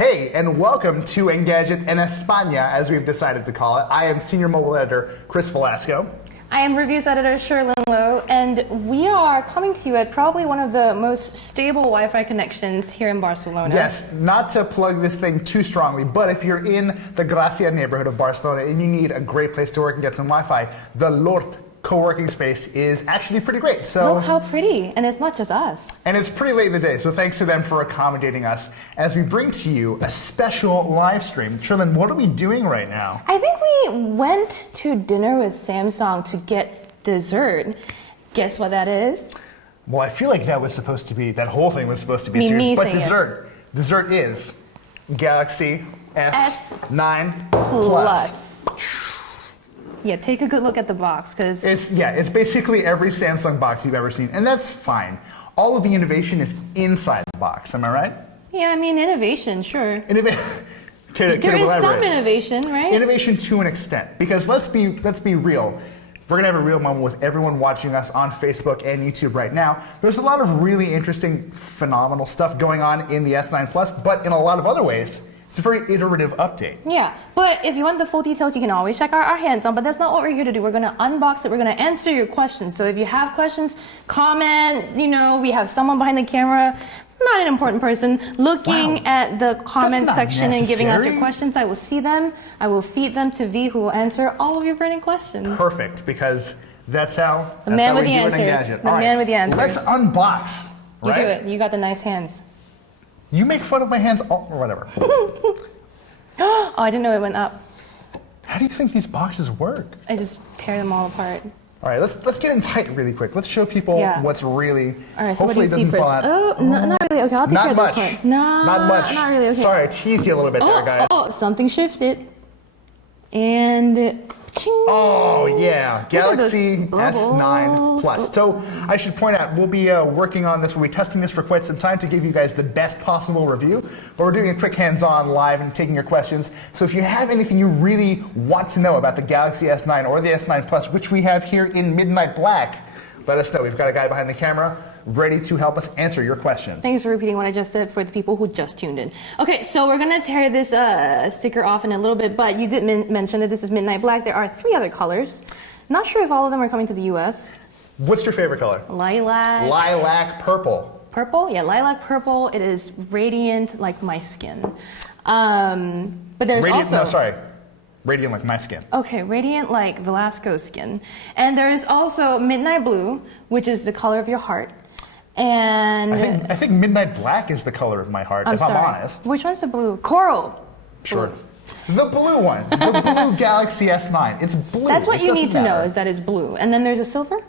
Hey, and welcome to Engadget en España, as we've decided to call it. I am Senior Mobile Editor Chris Velasco. I am Reviews Editor Sherlyn Lowe, and we are coming to you at probably one of the most stable Wi-Fi connections here in Barcelona. Yes, not to plug this thing too strongly, but if you're in the Gracia neighborhood of Barcelona and you need a great place to work and get some Wi-Fi, the Lort co-working space is actually pretty great. So look how pretty, and it's not just us. And it's pretty late in the day, so thanks to them for accommodating us as we bring to you a special live stream. Sherlyn, what are we doing right now? I think we went to dinner with Samsung to get dessert. Guess what that is? Well, I feel like that was supposed to be, that whole thing was supposed to be Me serious, but saying dessert is Galaxy S9 Plus. Yeah, take a good look at the box, because it's basically every Samsung box you've ever seen, and that's fine. All of the innovation is inside the box. Am I right? Yeah, I mean, innovation, sure. There is some innovation, right? Innovation to an extent, because let's be real. We're gonna have a real moment with everyone watching us on Facebook and YouTube right now. There's a lot of really interesting, phenomenal stuff going on in the S9 Plus, but in a lot of other ways, it's a very iterative update. Yeah, but if you want the full details, you can always check our hands-on, but that's not what we're here to do. We're gonna unbox it, we're gonna answer your questions. So if you have questions, comment, we have someone behind the camera, not an important person, looking at the comment section and giving us your questions. I will see them, I will feed them to V, who will answer all of your burning questions. Perfect, because that's how the man with the answers. The man with the answers. Let's unbox, right? You do it, you got the nice hands. You make fun of my hands, or whatever. Oh, I didn't know it went up. How do you think these boxes work? I just tear them all apart. All right, let's get in tight really quick. Let's show people what's really. All right, so hopefully what do you see first? Oh, no, not really. Okay, I'll take care of this part. No, not much. Not really. Okay. Sorry, I teased you a little bit there, guys. Oh, something shifted, and. Ching. Oh yeah, Galaxy S9 Plus. So I should point out, we'll be working on this, we'll be testing this for quite some time to give you guys the best possible review, but we're doing a quick hands-on live and taking your questions. So if you have anything you really want to know about the Galaxy S9 or the S9 Plus, which we have here in Midnight Black, let us know. We've got a guy behind the camera ready to help us answer your questions. Thanks for repeating what I just said for the people who just tuned in. Okay, so we're gonna tear this sticker off in a little bit, but you did mention that this is Midnight Black. There are 3 other colors. Not sure if all of them are coming to the US. What's your favorite color? Lilac. Lilac purple. Purple? Yeah, lilac purple. It is radiant like my skin. But there's Radiant like my skin. Okay, radiant like Velasco's skin. And there is also Midnight Blue, which is the color of your heart. And I think Midnight Black is the color of my heart, if I'm honest. Which one's the blue? Coral. Sure. The blue one. The blue Galaxy S9. It's blue. That's what you need to know, is that it's blue. And then there's a silver?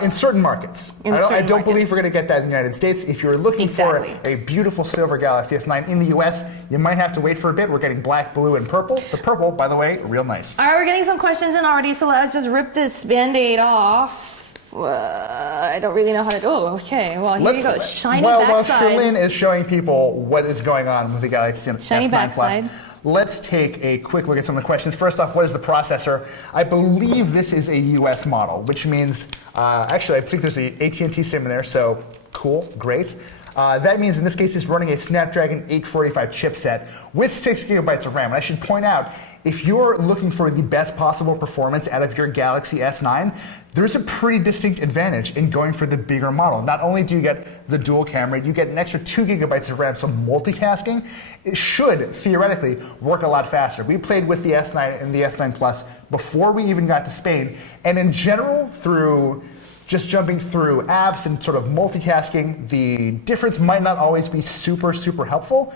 In certain markets. I don't believe we're going to get that in the United States. If you're looking for a beautiful silver Galaxy S9 in the US, you might have to wait for a bit. We're getting black, blue, and purple. The purple, by the way, real nice. All right, we're getting some questions in already, so let's just rip this Band-Aid off. I don't really know how to do. Oh, okay. Well, here you go. Shiny backside. While Sherlyn is showing people what is going on with the Galaxy S9 Plus, let's take a quick look at some of the questions. First off, what is the processor? I believe this is a US model, which means, actually, I think there's the AT&T SIM in there, so cool, great. That means in this case it's running a Snapdragon 845 chipset with 6 gigabytes of RAM. And I should point out, if you're looking for the best possible performance out of your Galaxy S9, there's a pretty distinct advantage in going for the bigger model. Not only do you get the dual camera, you get an extra 2 gigabytes of RAM, so multitasking, it should theoretically work a lot faster. We played with the S9 and the S9 Plus before we even got to Spain, and in general, through just jumping through apps and sort of multitasking, the difference might not always be super, super helpful,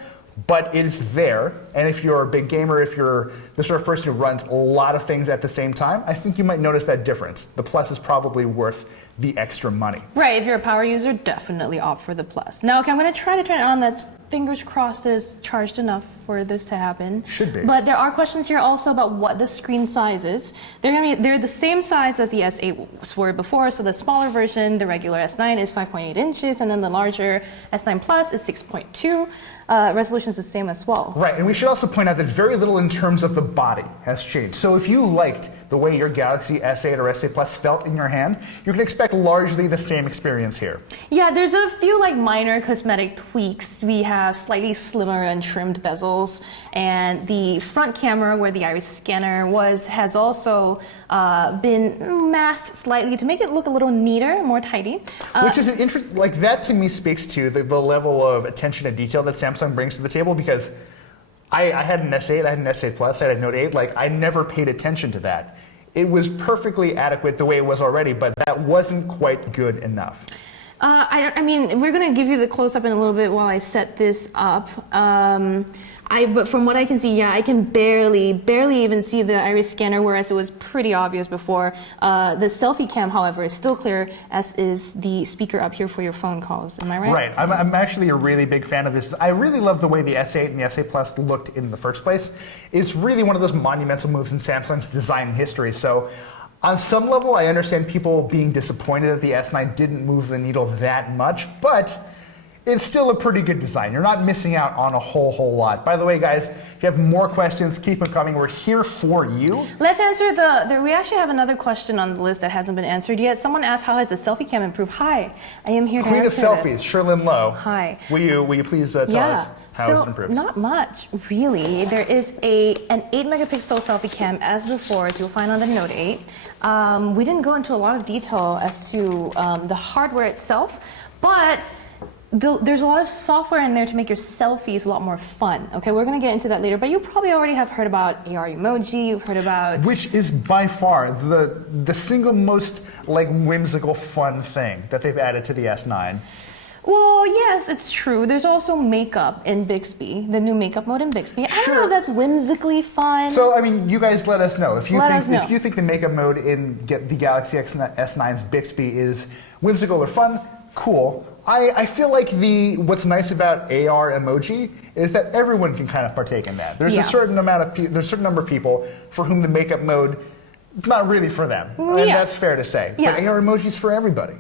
but it is there. And if you're a big gamer, if you're the sort of person who runs a lot of things at the same time, I think you might notice that difference. The Plus is probably worth the extra money. Right, if you're a power user, definitely opt for the Plus. Now, okay, I'm gonna try to turn it on. That's fingers crossed is charged enough for this to happen. Should be. But there are questions here also about what the screen size is. They're the same size as the S8 were before, so the smaller version, the regular S9 is 5.8 inches, and then the larger S9 Plus is 6.2. Resolution is the same as well. Right, and we should also point out that very little in terms of the body has changed. So if you liked the way your Galaxy S8 or S8 Plus felt in your hand, you can expect largely the same experience here. Yeah, there's a few like minor cosmetic tweaks. We have slightly slimmer and trimmed bezels, and the front camera where the iris scanner was has also been masked slightly to make it look a little neater, more tidy. Which is an interest, like that to me speaks to the level of attention to detail that Samsung brings to the table, because I had an S8, I had an S8 Plus, I had a Note 8, like I never paid attention to that. It was perfectly adequate the way it was already, but that wasn't quite good enough. I mean, we're going to give you the close-up in a little bit while I set this up. But from what I can see, yeah, I can barely even see the iris scanner, whereas it was pretty obvious before. The selfie cam, however, is still clear, as is the speaker up here for your phone calls. Am I right? Right. I'm actually a really big fan of this. I really love the way the S8 and the S8 Plus looked in the first place. It's really one of those monumental moves in Samsung's design history. So on some level, I understand people being disappointed that the S9 didn't move the needle that much, but it's still a pretty good design. You're not missing out on a whole lot. By the way, guys, if you have more questions, keep them coming. We're here for you. Let's answer we actually have another question on the list that hasn't been answered yet. Someone asked, how has the selfie cam improved? Hi, I am here to Queen answer of selfies, this. Sherlyn Lowe. Hi. Will you please tell us how it's improved? Not much, really. There is an 8-megapixel selfie cam as before, as you'll find on the Note 8. We didn't go into a lot of detail as to the hardware itself, but there's a lot of software in there to make your selfies a lot more fun. Okay, we're gonna get into that later, but you probably already have heard about AR emoji. You've heard about, which is by far the single most like whimsical fun thing that they've added to the S9. Well, yes, it's true. There's also makeup in Bixby, the new makeup mode in Bixby. I don't know if that's whimsically fun. So, I mean, you guys let us know. If you think the makeup mode in the Galaxy S9's Bixby is whimsical or fun, cool. I feel like what's nice about AR emoji is that everyone can kind of partake in that. There's a certain number of people for whom the makeup mode not really for them, and that's fair to say. Yeah. But AR emoji is for everybody.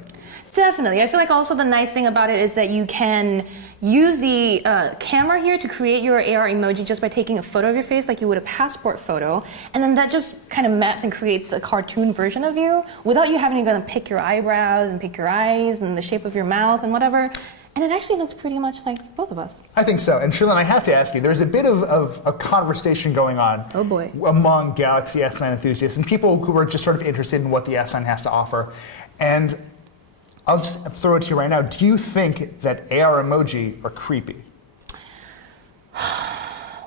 Definitely. I feel like also the nice thing about it is that you can use the camera here to create your AR emoji just by taking a photo of your face like you would a passport photo, and then that just kind of maps and creates a cartoon version of you without you having to pick your eyebrows and pick your eyes and the shape of your mouth and whatever. And it actually looks pretty much like both of us. I think so. And Sherlyn, I have to ask you, there's a bit of a conversation going on among Galaxy S9 enthusiasts and people who are just sort of interested in what the S9 has to offer. And I'll just throw it to you right now. Do you think that AR emoji are creepy?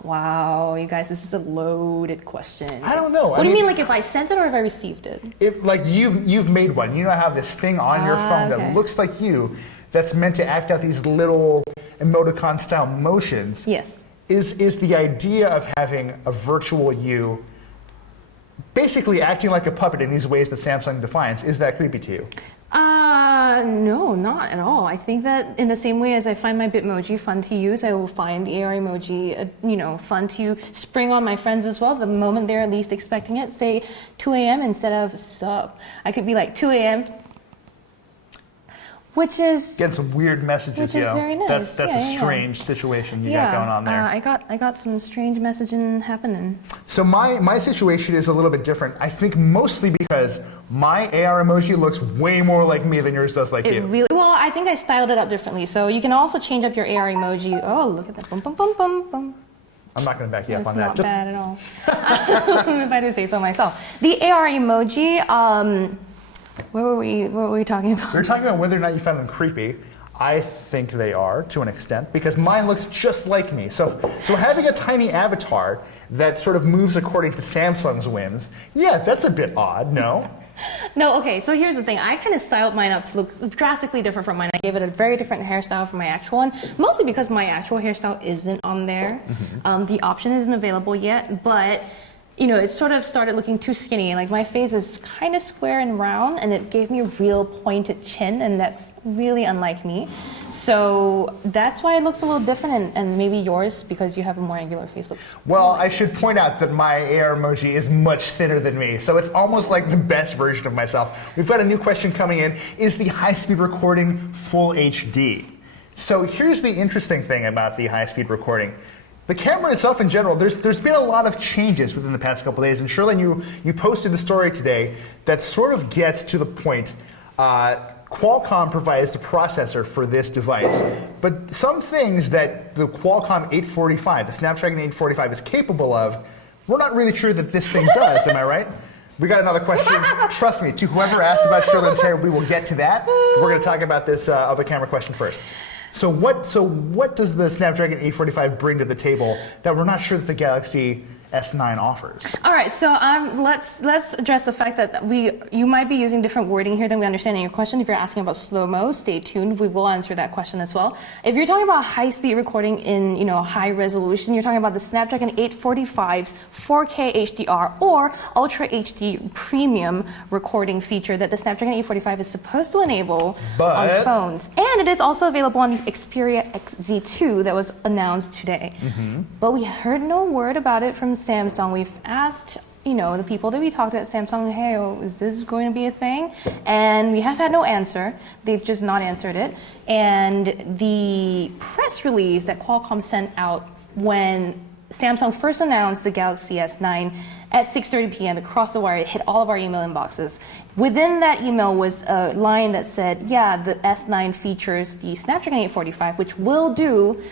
Wow, you guys, this is a loaded question. I don't know. What do you mean, like if I sent it or if I received it? If like you've made one, you know, have this thing on your phone that looks like you, that's meant to act out these little emoticon style motions. Yes. Is the idea of having a virtual you basically acting like a puppet in these ways that Samsung defines, is that creepy to you? No, not at all. I think that in the same way as I find my Bitmoji fun to use, I will find the AR emoji, fun to spring on my friends as well. The moment they're least expecting it, say 2 a.m. instead of sup. I could be like 2 a.m. Which is getting some weird messages, very nice. That's a strange situation you got going on there. I got some strange messaging happening. So my situation is a little bit different. I think mostly because my AR emoji looks way more like me than yours does like you. Well, I think I styled it up differently. So you can also change up your AR emoji. Oh, look at that! Bum bum bum bum bum. I'm not going to back you up on that. It's not bad at all. If I do say so myself. The AR emoji. What were we talking about? We were talking about whether or not you found them creepy. I think they are, to an extent, because mine looks just like me. So having a tiny avatar that sort of moves according to Samsung's whims, yeah, that's a bit odd, no? No, okay, so here's the thing. I kind of styled mine up to look drastically different from mine. I gave it a very different hairstyle from my actual one, mostly because my actual hairstyle isn't on there. Mm-hmm. The option isn't available yet, but it sort of started looking too skinny. Like my face is kind of square and round, and it gave me a real pointed chin, and that's really unlike me. So that's why it looks a little different, and maybe yours, because you have a more angular face, looks. Well, I should point out that my AR emoji is much thinner than me, so it's almost like the best version of myself. We've got a new question coming in. Is the high-speed recording full HD? So here's the interesting thing about the high-speed recording. The camera itself in general, there's been a lot of changes within the past couple of days, and Sherlyn, you posted the story today that sort of gets to the point. Qualcomm provides the processor for this device, but some things that the Qualcomm 845, the Snapdragon 845 is capable of, we're not really sure that this thing does, am I right? We got another question. Trust me, to whoever asked about Sherlyn's hair, we will get to that. We're going to talk about this other camera question first. So what does the Snapdragon 845 bring to the table that we're not sure that the Galaxy S9 offers? All right, so let's address the fact that you might be using different wording here than we understand in your question. If you're asking about Slo-Mo, stay tuned. We will answer that question as well. If you're talking about high-speed recording in high resolution, you're talking about the Snapdragon 845's 4K HDR or Ultra HD Premium recording feature that the Snapdragon 845 is supposed to enable on phones, and it is also available on the Xperia XZ2 that was announced today. But we heard no word about it from Samsung. We've asked, the people that we talked to at Samsung, hey, is this going to be a thing? And we have had no answer. They've just not answered it. And the press release that Qualcomm sent out when Samsung first announced the Galaxy S9 at 6:30 p.m. across the wire, it hit all of our email inboxes. Within that email was a line that said, yeah, the S9 features the Snapdragon 845, which will do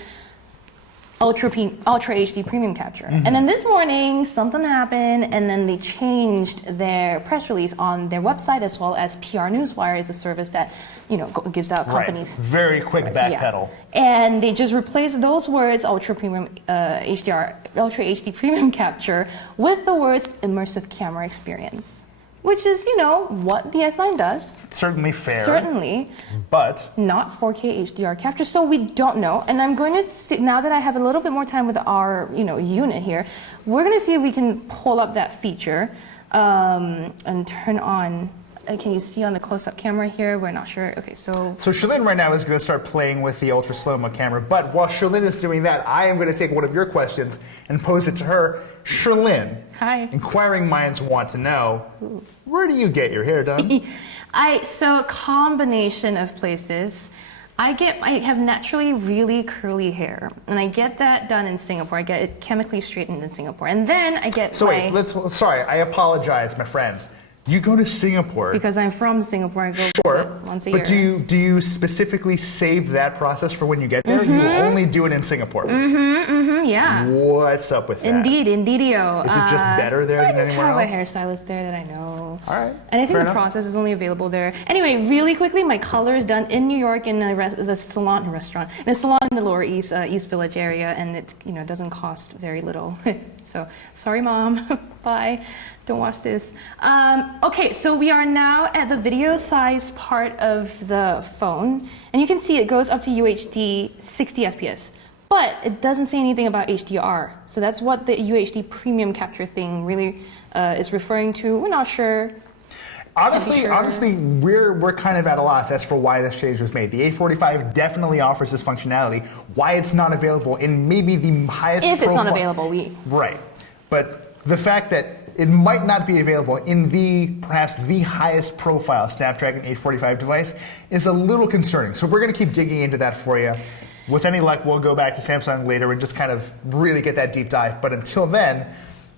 Ultra HD Premium Capture. And then this morning, something happened, and then they changed their press release on their website, as well as PR Newswire is a service that gives out companies. Right. Very quick backpedal. Yeah. And they just replaced those words, Ultra HD Premium Capture, with the words immersive camera experience. Which is, what the S9 does. Certainly fair. Certainly. But not 4K HDR capture, so we don't know. And I'm going to see, now that I have a little bit more time with our, unit here, we're going to see if we can pull up that feature and turn on. Can you see on the close-up camera here? We're not sure. Okay, so Sherlyn right now is going to start playing with the ultra slow-mo camera. But while Sherlyn is doing that, I am going to take one of your questions and pose it to her. Sherlyn, hi. Inquiring minds want to know, where do you get your hair done? So a combination of places. I have naturally really curly hair, and I get that done in Singapore. I get it chemically straightened in Singapore, and then I get sorry, I apologize, my friends. You go to Singapore because I'm from Singapore. I go visit once a year. But do you specifically save that process for when you get there? You only do it in Singapore. Yeah. What's up with that? Indeedio. Is it just better there than anywhere else? I just have a hairstylist there that I know. All right. And I think the process is only available there. Anyway, really quickly, my color is done in New York in a salon in the Lower East East Village area, and it doesn't cost very little. So sorry, Mom. Bye. Don't watch this. Okay, so we are now at the video size part of the phone, and you can see it goes up to UHD 60 FPS, but it doesn't say anything about HDR. So that's what the UHD Premium Capture thing really is referring to. We're not sure. Honestly, we're kind of at a loss as for why this change was made. The 845 definitely offers this functionality. Why it's not available in maybe the highest If profile. It's not available, Right. But the fact that it might not be available in perhaps the highest profile Snapdragon 845 device is a little concerning. So we're going to keep digging into that for you. With any luck, we'll go back to Samsung later and just kind of really get that deep dive. But until then,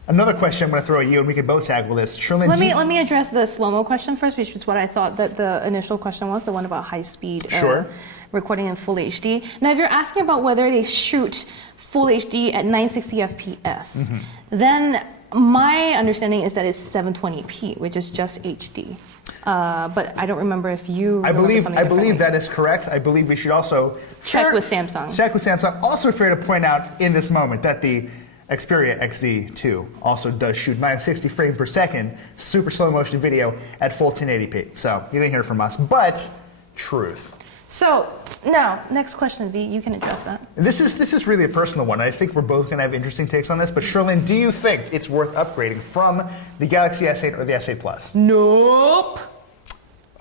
another question I'm going to throw at you, and we can both tackle this. Sherlyn, let me address the Slo-Mo question first, which is what I thought that the initial question was, the one about high speed recording in full HD. Now, if you're asking about whether they shoot full HD at 960 FPS, then my understanding is that it's 720p, which is just HD. But I don't remember if you. I believe that is correct. I believe we should also check with Samsung. Check with Samsung. Also, fair to point out in this moment that the Xperia XZ2 also does shoot 960 frames per second, super slow motion video at full 1080p. So you didn't hear it from us, but truth. So now, next question, V, you can address that. This is really a personal one. I think we're both going to have interesting takes on this. But Sherlyn, do you think it's worth upgrading from the Galaxy S8 or the S8 Plus? Nope.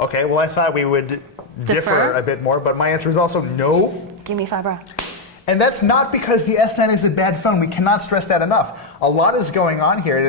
Okay, well I thought we would differ a bit more, but my answer is also no. Give me fiber. And that's not because the S9 is a bad phone. We cannot stress that enough. A lot is going on here, and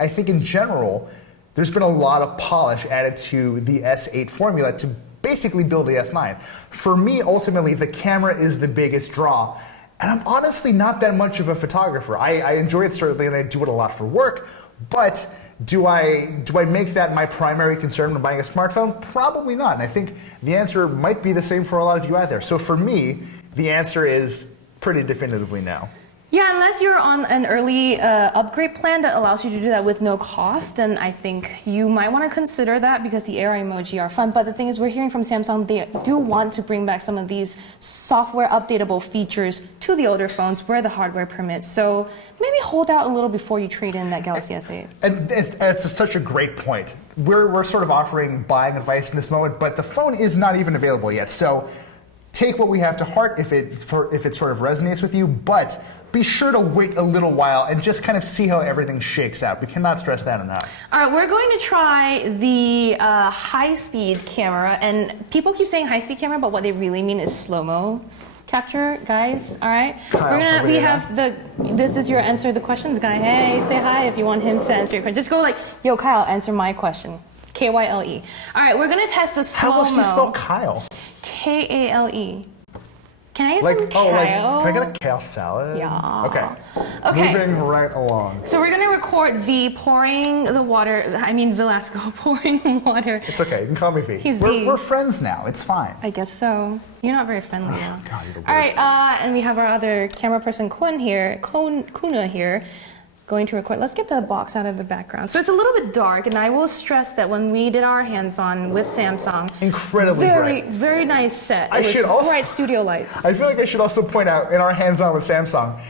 I think in general, there's been a lot of polish added to the S8 formula to basically build the S9. For me, ultimately, the camera is the biggest draw. And I'm honestly not that much of a photographer. I enjoy it certainly, and I do it a lot for work, but do I make that my primary concern when buying a smartphone? Probably not. And I think the answer might be the same for a lot of you out there. So for me, the answer is pretty definitively no. Yeah, unless you're on an early upgrade plan that allows you to do that with no cost, then I think you might want to consider that because the AR emoji are fun. But the thing is, we're hearing from Samsung, they do want to bring back some of these software updatable features to the older phones where the hardware permits. So maybe hold out a little before you trade in that Galaxy S8. And it's such a great point. We're sort of offering buying advice in this moment, but the phone is not even available yet. So take what we have to heart if it sort of resonates with you, but be sure to wait a little while and just kind of see how everything shakes out. We cannot stress that enough. All right, we're going to try the high-speed camera, and people keep saying high-speed camera, but what they really mean is Slo-Mo capture, guys. All right, Kyle, this is your answer the questions guy. Hey, say hi if you want him to answer your question. Just go like, yo, Kyle, answer my question. K-Y-L-E. All right, we're gonna test the Slo-Mo. How else do you spell Kyle? K-A-L-E. Can I get Like, some kale? can I get a kale salad? Yeah. Okay. Moving right along. So we're gonna record V pouring the water. I mean Velasco pouring water. It's okay. You can call me V. He's V. We're friends now. It's fine. I guess so. You're not very friendly now. God, you're the worst. All right. And we have our other camera person, Kuna here, going to record. Let's get the box out of the background. So it's a little bit dark, and I will stress that when we did our hands-on with Samsung, incredibly bright. Very nice set. I should also bright studio lights. I feel like I should also point out in our hands-on with Samsung,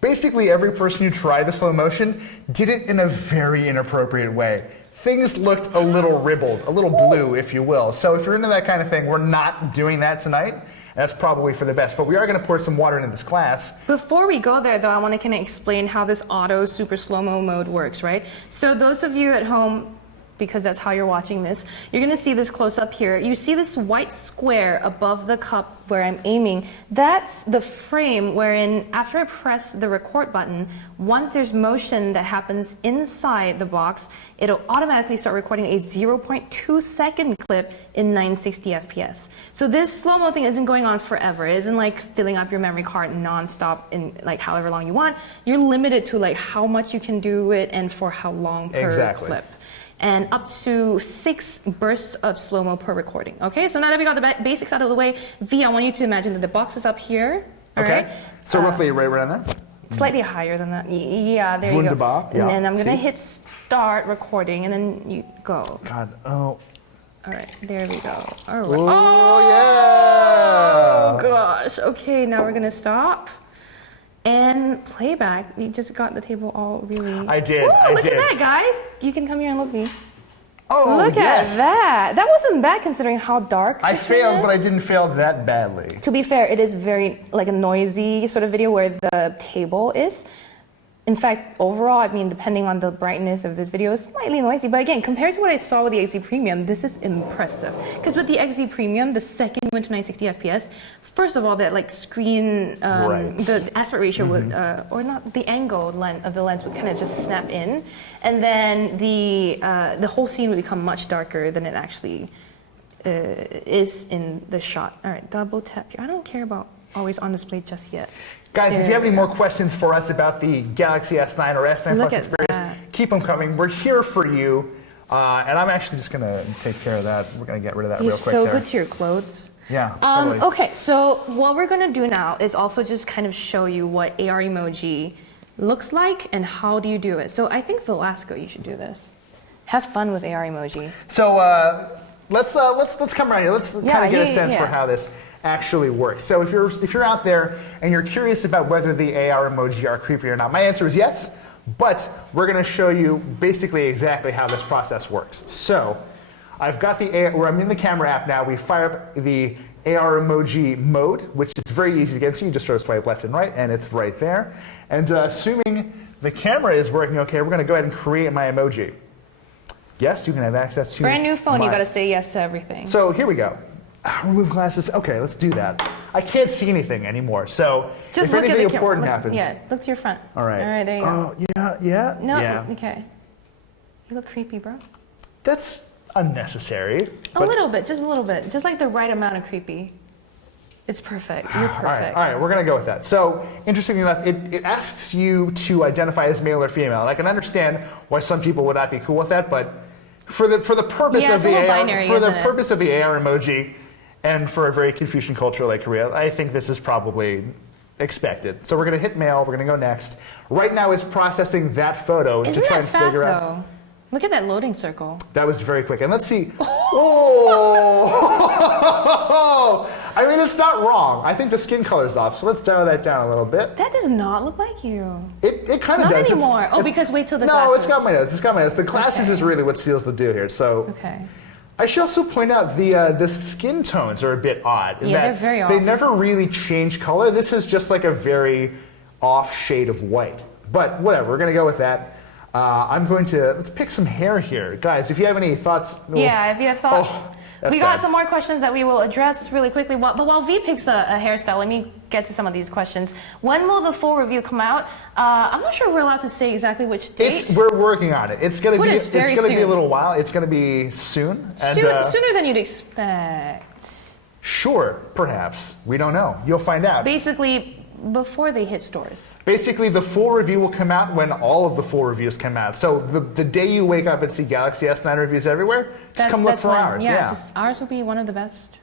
basically every person who tried the slow motion did it in a very inappropriate way. Things looked a little ribbled, a little blue, if you will. So if you're into that kind of thing, we're not doing that tonight. That's probably for the best, but we are going to pour some water into this glass. Before we go there, though, I want to kind of explain how this auto super slow-mo mode works, right? So those of you at home, because that's how you're watching this, you're going to see this close up here. You see this white square above the cup where I'm aiming. That's the frame wherein after I press the record button, once there's motion that happens inside the box, it'll automatically start recording a 0.2 second clip in 960 FPS. So this slow-mo thing isn't going on forever. It isn't like filling up your memory card non-stop in like however long you want. You're limited to like how much you can do it and for how long per clip. And up to 6 bursts of slow-mo per recording. Okay, so now that we got the basics out of the way, V, I want you to imagine that the box is up here. All right? So roughly right around there? Slightly higher than that. Yeah, there you go. Wunderbar. And then I'm gonna hit start recording, and then you go. God, oh. All right, there we go. All right. Oh, yeah! Oh gosh. Okay, now we're gonna stop. And playback. You just got the table all really. I did. Ooh, I look did. at that, guys. You can come here and look me. Oh, look yes. at that. That wasn't bad considering how dark. I this failed, is. but I didn't fail that badly. To be fair, it is very like a noisy sort of video where the table is. In fact, overall, I mean, depending on the brightness of this video, it's slightly noisy. But again, compared to what I saw with the XZ Premium, this is impressive. Because with the XZ Premium, the second you went to 960 FPS, first of all, that like screen, the aspect ratio would, or not, the angle of the lens would kind of just snap in, and then the whole scene would become much darker than it actually is in the shot. All right, double tap here. I don't care about always on display just yet. Guys, if you have any more questions for us about the Galaxy S9 or S9 Plus experience, keep them coming. We're here for you. And I'm actually just going to take care of that. We're going to get rid of that real quick. You're so good to your clothes. Yeah, totally. Okay, so what we're going to do now is also just kind of show you what AR emoji looks like and how do you do it. So I think Velasco, you should do this. Have fun with AR emoji. So let's come right here. Let's kind of get a sense for how this actually works. So if you're out there and you're curious about whether the AR emoji are creepy or not, my answer is yes. But we're going to show you basically exactly how this process works. So I've got where I'm in the camera app now. We fire up the AR Emoji Mode, which is very easy to get into. You just sort of swipe left and right, and it's right there. And assuming the camera is working okay, we're going to go ahead and create my emoji. Yes, you can have access to brand new phone. You got to say yes to everything. So here we go. Remove glasses. Okay, let's do that. I can't see anything anymore. So just if anything important happens. Yeah, look to your front. All right. All right, there you go. Oh, yeah. No, yeah. okay. You look creepy, bro. That's unnecessary. A little bit, just a little bit. Just like the right amount of creepy. It's perfect. You're perfect. All right, we're gonna go with that. So, interestingly enough, it asks you to identify as male or female, and I can understand why some people would not be cool with that, but for the purpose of the AR, purpose of the AR emoji, and for a very Confucian culture like Korea, I think this is probably expected. So we're gonna hit male. We're gonna go next. Right now, it's processing that photo to try and figure out. Though? Look at that loading circle. That was very quick. And let's see. Oh! I mean, it's not wrong. I think the skin color's off, so let's dial that down a little bit. That does not look like you. It kind of does. Not anymore. Because wait till the glasses. No, it's got my nose. It's got my nose. The glasses is really what seals the deal here. So. Okay. I should also point out the skin tones are a bit odd. They're very off. They never really change color. This is just like a very off shade of white. But whatever, we're gonna go with that. Let's pick some hair here. Guys, if you have any thoughts. Yeah, if you have thoughts. We got bad. some more questions that we will address really quickly. But while V picks a hairstyle, let me get to some of these questions. When will the full review come out? I'm not sure if we're allowed to say exactly which date. We're working on it. It's gonna be a soon. little while. It's gonna be soon. Sooner than you'd expect. Sure, perhaps. We don't know. You'll find out. Basically, before they hit stores. Basically, the full review will come out when all of the full reviews come out. So the day you wake up and see Galaxy S9 reviews everywhere, just come look for ours. Yeah, ours will be one of the best.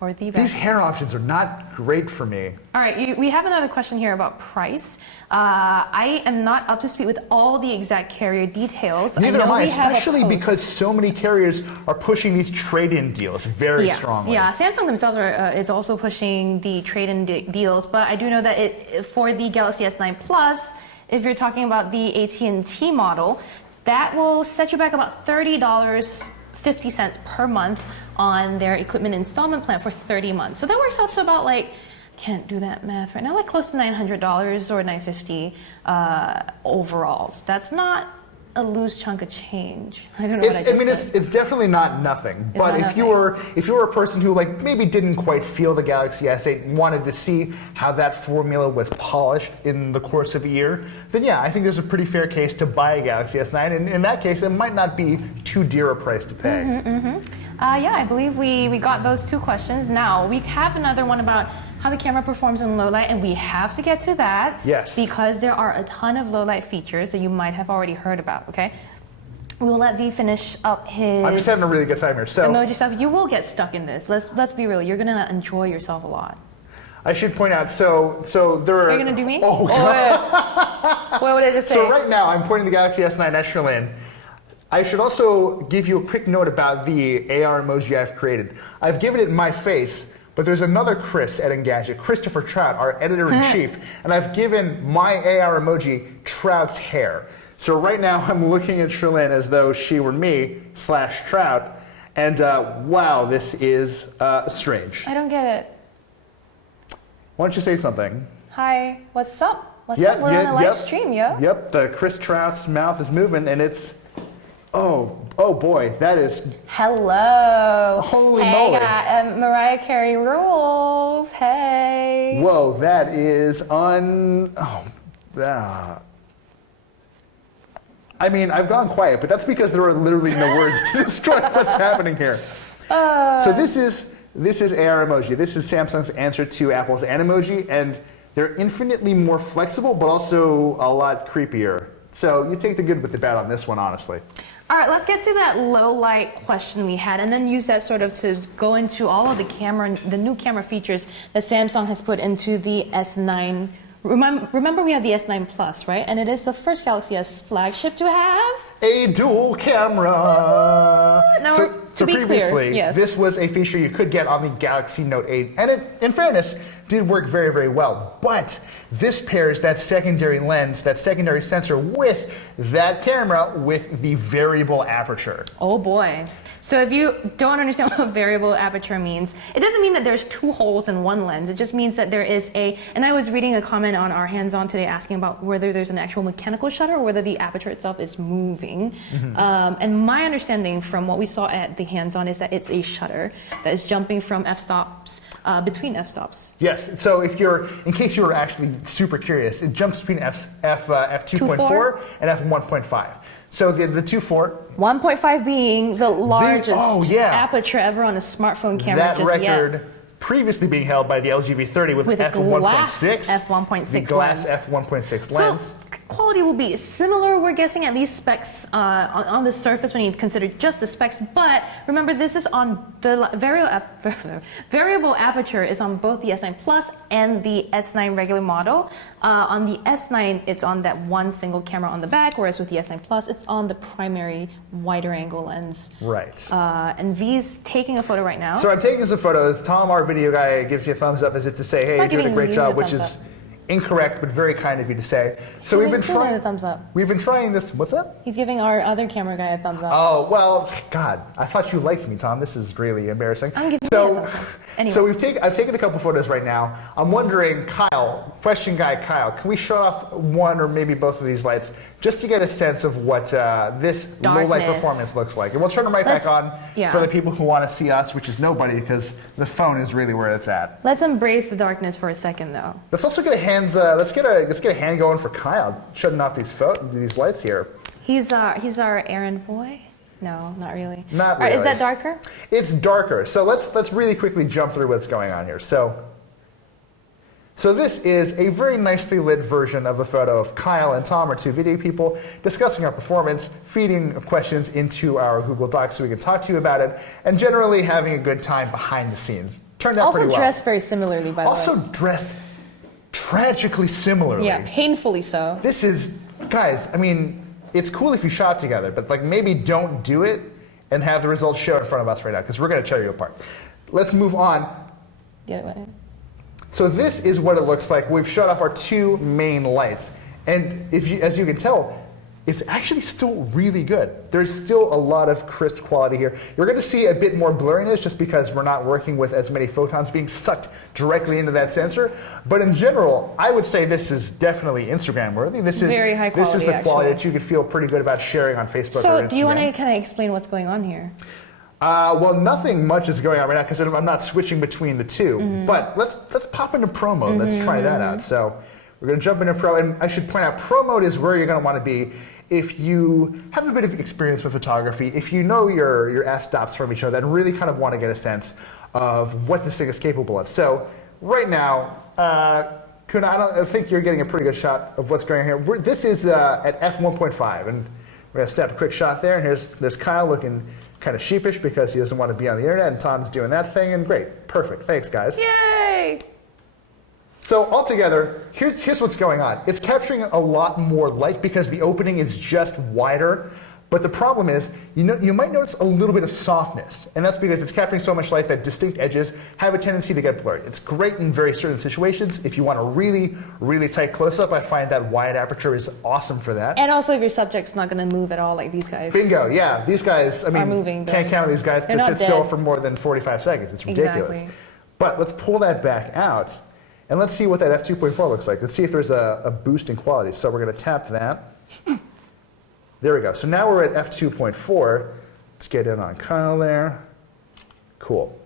Or the best. These hair options are not great for me. All right, we have another question here about price. I am not up to speed with all the exact carrier details. Neither am I, especially because so many carriers are pushing these trade-in deals very strongly. Yeah, Samsung themselves is also pushing the trade-in deals, but I do know that for the Galaxy S9 Plus, if you're talking about the AT&T model, that will set you back about $30.50 per month on their equipment installment plan for 30 months. So that works out to about can't do that math right now, close to $900 or $950 overall. So that's not a loose chunk of change. I don't know it's definitely not nothing. But if you were a person who maybe didn't quite feel the Galaxy S8, wanted to see how that formula was polished in the course of a year, then yeah, I think there's a pretty fair case to buy a Galaxy S9. And in that case, it might not be too dear a price to pay. Yeah, I believe we got those two questions. Now, we have another one about how the camera performs in low light, and we have to get to that. Yes. Because there are a ton of low light features that you might have already heard about, okay? We will let V finish up his... I'm just having a really good time here. So emoji stuff. You will get stuck in this. Let's be real. You're going to enjoy yourself a lot. I should point out, so there are... Are you going to do me? Oh, God. What would I just say? So right now, I'm pointing the Galaxy S9 extra in. I should also give you a quick note about the AR emoji I've created. I've given it my face, but there's another Chris at Engadget, Christopher Trout, our editor-in-chief, and I've given my AR emoji Trout's hair. So right now I'm looking at Shalyn as though she were me / Trout, and wow, this is strange. I don't get it. Why don't you say something? Hi, what's up? What's up? We're on a live stream, yo. Yep, the Chris Trout's mouth is moving, and it's... Oh boy, that is... Hello. Holy moly. Mariah Carey rules. Hey. Whoa, that is I mean, I've gone quiet, but that's because there are literally no words to describe what's happening here. So this is AR emoji. This is Samsung's answer to Apple's Animoji, and they're infinitely more flexible, but also a lot creepier. So you take the good with the bad on this one, honestly. All right, let's get to that low light question we had, and then use that sort of to go into all of the new camera features that Samsung has put into the S9. Remember we have the S9 Plus, right? And it is the first Galaxy S flagship to have a dual camera. So previously, clear, yes. This was a feature you could get on the Galaxy Note 8, and it, in fairness, did work very, very well. But this pairs that secondary lens, that secondary sensor with that camera with the variable aperture. Oh boy. So if you don't understand what variable aperture means, it doesn't mean that there's two holes in one lens. It just means that there is and I was reading a comment on our hands-on today asking about whether there's an actual mechanical shutter or whether the aperture itself is moving. And my understanding from what we saw at the hands-on is that it's a shutter that is jumping from f-stops, between f-stops. Yes, so in case you were actually super curious, it jumps between f2.4 and f1.5. So the 2.4. 1.5 being the largest aperture ever on a smartphone camera that record previously being held by the LG V30 with f1.6. f1.6 the glass lens. f1.6 So lens. quality will be similar, we're guessing, at least specs on the surface when you consider just the specs. But remember, this is on the variable aperture is on both the S9 Plus and the S9 regular model. On the S9, it's on that one single camera on the back, whereas with the S9 Plus, it's on the primary wider angle lens. Right. And V's taking a photo right now. So I'm taking some photos. Tom, our video guy, gives you a thumbs up as if to say, hey, you're doing a great job, which is incorrect, but very kind of you to say. So we've been trying a thumbs up. We've been trying this. What's that? He's giving our other camera guy a thumbs up. Oh well, God! I thought you liked me, Tom. This is really embarrassing. I'm giving you a thumbs up. Anyway. So I've taken a couple photos right now. I'm wondering, Kyle, question guy Kyle, can we shut off one or maybe both of these lights just to get a sense of what this low light performance looks like? And we'll turn them right back on for the people who want to see us, which is nobody, because the phone is really where it's at. Let's embrace the darkness for a second, though. Let's also get a hands. Let's get a hand going for Kyle, shutting off these lights here. He's our errand boy. No, not really. Not really. Is that darker? It's darker. So let's really quickly jump through what's going on here. So this is a very nicely lit version of a photo of Kyle and Tom, our two video people, discussing our performance, feeding questions into our Google Docs so we can talk to you about it, and generally having a good time behind the scenes. Turned out pretty well. Also dressed very similarly, by the way. Also dressed tragically similarly. Yeah, painfully so. This is, guys, I mean, it's cool if you shot together, but like maybe don't do it and have the results show in front of us right now, because we're going to tear you apart. Let's move on. The other way. So this is what it looks like. We've shut off our two main lights. And as you can tell, it's actually still really good. There's still a lot of crisp quality here. You're going to see a bit more blurriness just because we're not working with as many photons being sucked directly into that sensor. But in general, I would say this is definitely Instagram worthy. This is very high quality. This is the quality that you could feel pretty good about sharing on Facebook or Instagram. So do you want to kind of explain what's going on here? Well, nothing much is going on right now because I'm not switching between the two. But let's pop into Pro mode. Let's try that out. So we're going to jump into Pro, and I should point out, Pro mode is where you're going to want to be if you have a bit of experience with photography, if you know your f-stops from each other, and really kind of want to get a sense of what this thing is capable of. So right now, Kuna, I think you're getting a pretty good shot of what's going on here. This is at f1.5, and we're going to snap a quick shot there, and there's Kyle looking kind of sheepish because he doesn't want to be on the internet, and Tom's doing that thing, and great, perfect, thanks guys. Yay! So altogether, here's what's going on. It's capturing a lot more light because the opening is just wider. But the problem is, you might notice a little bit of softness, and that's because it's capturing so much light that distinct edges have a tendency to get blurry. It's great in very certain situations. If you want a really, really tight close-up, I find that wide aperture is awesome for that. And also if your subject's not going to move at all like these guys. Bingo, yeah. These guys, I mean, moving, can't count on these guys to sit still for more than 45 seconds. It's ridiculous. Exactly. But let's pull that back out, and let's see what that f2.4 looks like. Let's see if there's a boost in quality. So we're going to tap that. There we go. So now we're at f2.4. Let's get in on Kyle there. Cool.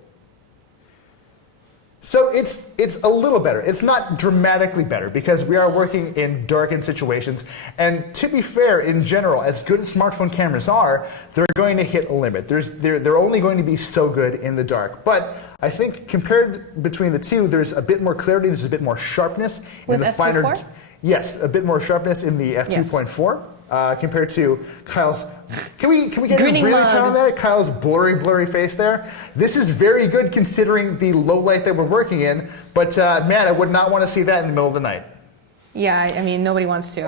So it's a little better. It's not dramatically better because we are working in darkened situations. And to be fair, in general, as good as smartphone cameras are, they're going to hit a limit. They're only going to be so good in the dark. But I think compared between the two, there's a bit more clarity. There's a bit more sharpness in the finer. Yes, a bit more sharpness in the f2.4. Compared to Kyle's, can we get a really time on that? Kyle's blurry face there. This is very good considering the low light that we're working in, but man, I would not want to see that in the middle of the night. Yeah, I mean, nobody wants to.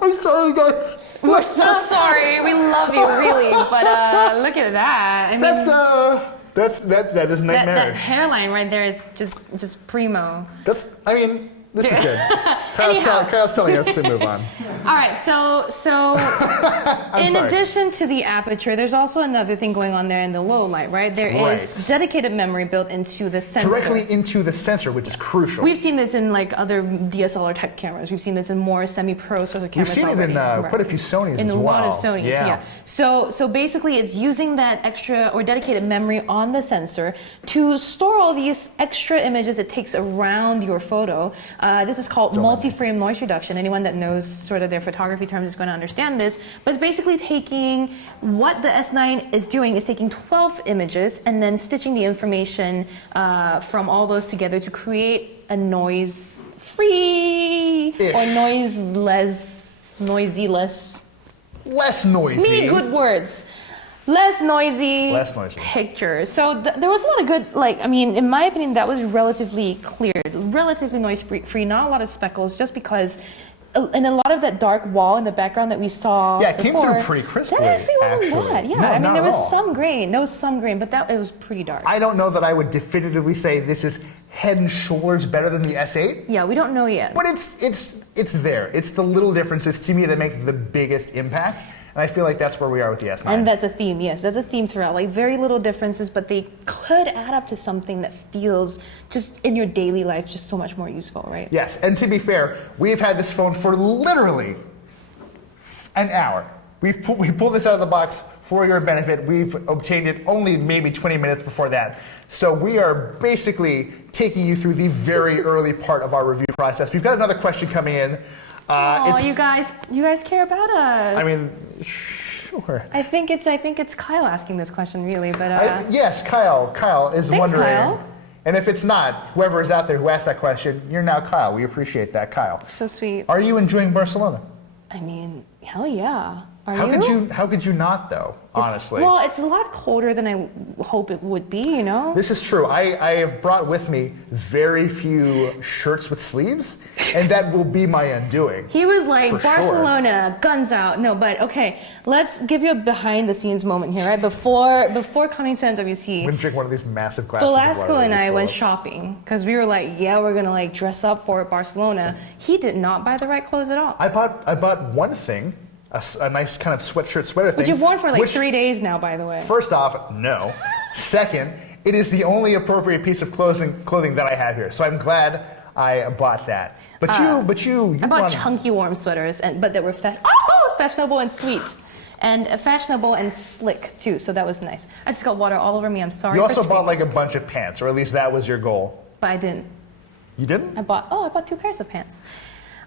I'm sorry, guys. We're so sorry. We love you, really, but look at that. I mean, that is nightmarish. That hairline right there is just primo. This is good. Kyle's telling us to move on. All right, so in addition to the aperture, there's also another thing going on there in the low light, right? There is dedicated memory built into the sensor. Directly into the sensor, which is crucial. We've seen this in like other DSLR type cameras. We've seen this in more semi-pro sort of cameras. We've seen it in quite a few Sonys as well. In a lot of Sonys, yeah. So basically, it's using that extra or dedicated memory on the sensor to store all these extra images it takes around your photo. This is called multi-frame noise reduction. Anyone that knows sort of their their photography terms is going to understand this, but it's basically taking what the S9 is doing is taking 12 images and then stitching the information from all those together to create a noise-free or noiseless, noisy-less. Less noisy. Many good words. Less noisy pictures. So there was a lot of good, like, I mean, in my opinion, that was relatively clear, relatively noise-free, not a lot of speckles, just because and a lot of that dark wall in the background that we saw it came before, through pretty crisply, that actually wasn't bad. Yeah, no, I mean, there was all. some grain, but it was pretty dark. I don't know that I would definitively say this is head and shoulders better than the S8. Yeah, we don't know yet. But it's there. It's the little differences to me that make the biggest impact. And I feel like that's where we are with the S9. And that's a theme, yes. That's a theme throughout. Like, very little differences, but they could add up to something that feels, just in your daily life, just so much more useful, right? Yes, and to be fair, we've had this phone for literally an hour. We pulled this out of the box for your benefit. We've obtained it only maybe 20 minutes before that. So we are basically taking you through the very early part of our review process. We've got another question coming in. You guys care about us. I mean, sure. I think it's Kyle asking this question, really, but yes, Kyle. Kyle is wondering. Kyle. And if it's not, whoever is out there who asked that question, you're now Kyle. We appreciate that, Kyle. So sweet. Are you enjoying Barcelona? I mean, hell yeah. How could you not, though, honestly? Well, it's a lot colder than I hope it would be, you know? This is true. I have brought with me very few shirts with sleeves, and that will be my undoing. He was like, Barcelona, sure. Guns out. No, but okay, let's give you a behind-the-scenes moment here, right? Before coming to MWC, I'm going to drink one of these massive glasses Velasco and I went shopping, because we were like, yeah, we're going to like dress up for Barcelona. He did not buy the right clothes at all. I bought one thing. A nice kind of sweater thing. Which you've worn for like 3 days now, by the way. First off, no. Second, it is the only appropriate piece of clothing that I have here. So I'm glad I bought that. But you I bought chunky warm sweaters, but that were fashionable and sweet. And fashionable and slick too, so that was nice. I just got water all over me, I'm sorry. You also bought like a bunch of pants, or at least that was your goal. But I didn't. You didn't? I bought 2 pairs of pants.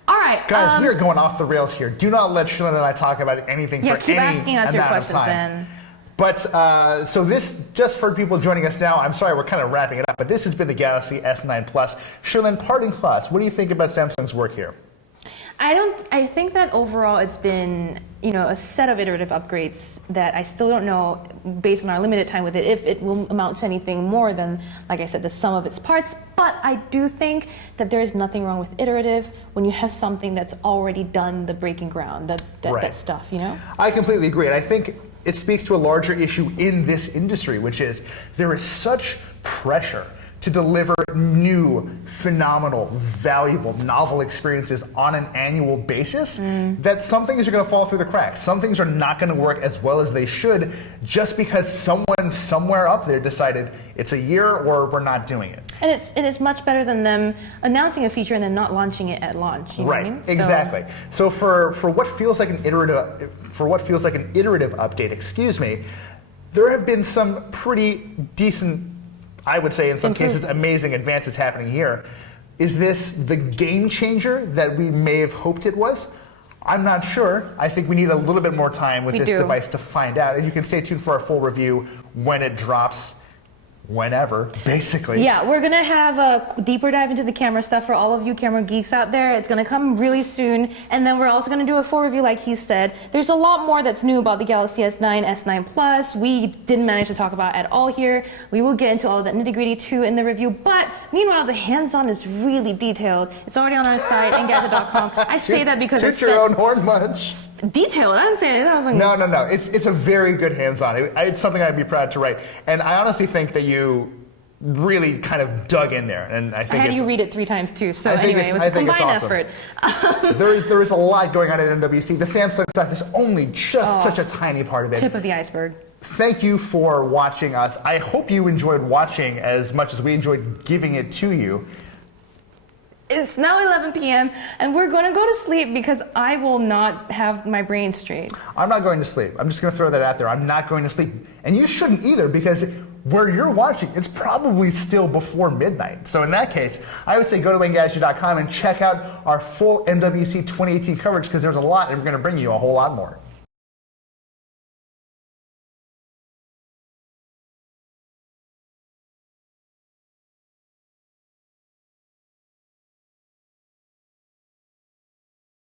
All right, guys, we are going off the rails here. Do not let Shalyn and I talk about anything for any keep asking us your questions, time. man. But so this, just for people joining us now, I'm sorry, we're kind of wrapping it up, but this has been the Galaxy S9 Plus. Shalyn, parting thoughts. What do you think about Samsung's work here? I think that overall it's been, a set of iterative upgrades that I still don't know, based on our limited time with it, if it will amount to anything more than, like I said, the sum of its parts. But I do think that there is nothing wrong with iterative when you have something that's already done the breaking ground, that stuff, I completely agree. And I think it speaks to a larger issue in this industry, which is there is such pressure to deliver new, phenomenal, valuable, novel experiences on an annual basis, that some things are going to fall through the cracks. Some things are not going to work as well as they should just because someone somewhere up there decided it's a year or we're not doing it. And it is much better than them announcing a feature and then not launching it at launch. You know what I mean? Exactly. So for what feels like an iterative update, there have been some pretty decent, I would say in some cases, amazing advances happening here. Is this the game changer that we may have hoped it was? I'm not sure. I think we need a little bit more time with this device to find out. And you can stay tuned for our full review when it drops. Whenever, basically. Yeah, we're going to have a deeper dive into the camera stuff for all of you camera geeks out there. It's going to come really soon. And then we're also going to do a full review like he said. There's a lot more that's new about the Galaxy S9, S9 Plus. We didn't manage to talk about at all here. We will get into all of that nitty-gritty too in the review. But meanwhile, the hands-on is really detailed. It's already on our site, engadget.com. I say that because it's your own horn much. Detailed. I didn't say it. I was like, no. It's a very good hands-on. It's something I'd be proud to write. And I honestly think that you really kind of dug in there, and I think I had you read it 3 times too. So anyway, it was a combined awesome effort. there is a lot going on at MWC. The Samsung stuff is only just such a tiny part of it. Tip of the iceberg. Thank you for watching us. I hope you enjoyed watching as much as we enjoyed giving it to you. It's now 11 p.m. and we're going to go to sleep because I will not have my brain straight. I'm not going to sleep. I'm just going to throw that out there. I'm not going to sleep. And you shouldn't either, because where you're watching, it's probably still before midnight. So in that case, I would say go to Engadget.com and check out our full MWC 2018 coverage, because there's a lot and we're going to bring you a whole lot more.